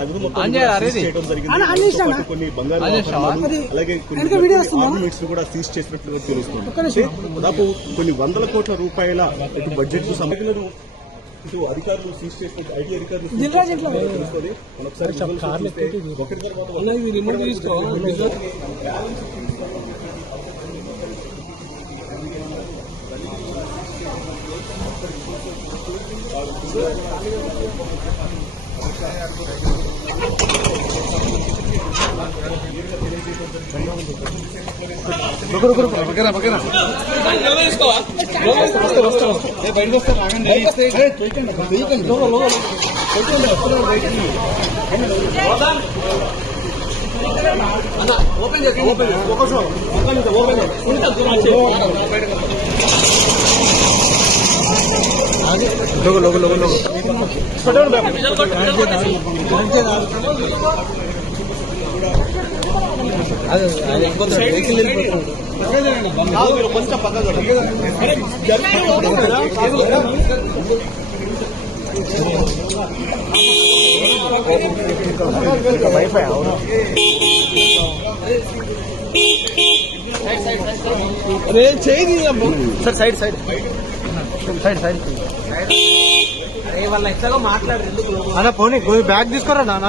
నగదు మొత్తం చేయడం జరిగింది. కొన్ని బంగారు అలాగే కొన్ని కూడా సీజ్ తెలుస్తుంది. దాదాపు కొన్ని వందల కోట్ల రూపాయల ఇటు బడ్జెట్ సమగ్రను ఇటు అధికారులు సీజ్ చేసిన ఐటీ అధికారులు సీజ్ దిల్రాజ్ ఇంట్లో చేసినట్లు తెలుస్తుంది మనం ఒకసారి visuals చూస్తే ఒకటి తర్వాత ఒకటి అన్న, ఇది రిమోట్ తీసుకో కొంచెం పక్కగా అరే చేయి sir side side side side అన్న పోనీ బ్యాగ్ తీసుకోరా నాన్న?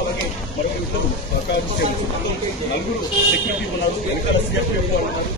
అలాగే మరో ఇద్దరు నలుగురు సెక్యూరిటీ ఉన్నారు వెనకాల సిఆర్పీ ఉన్నారు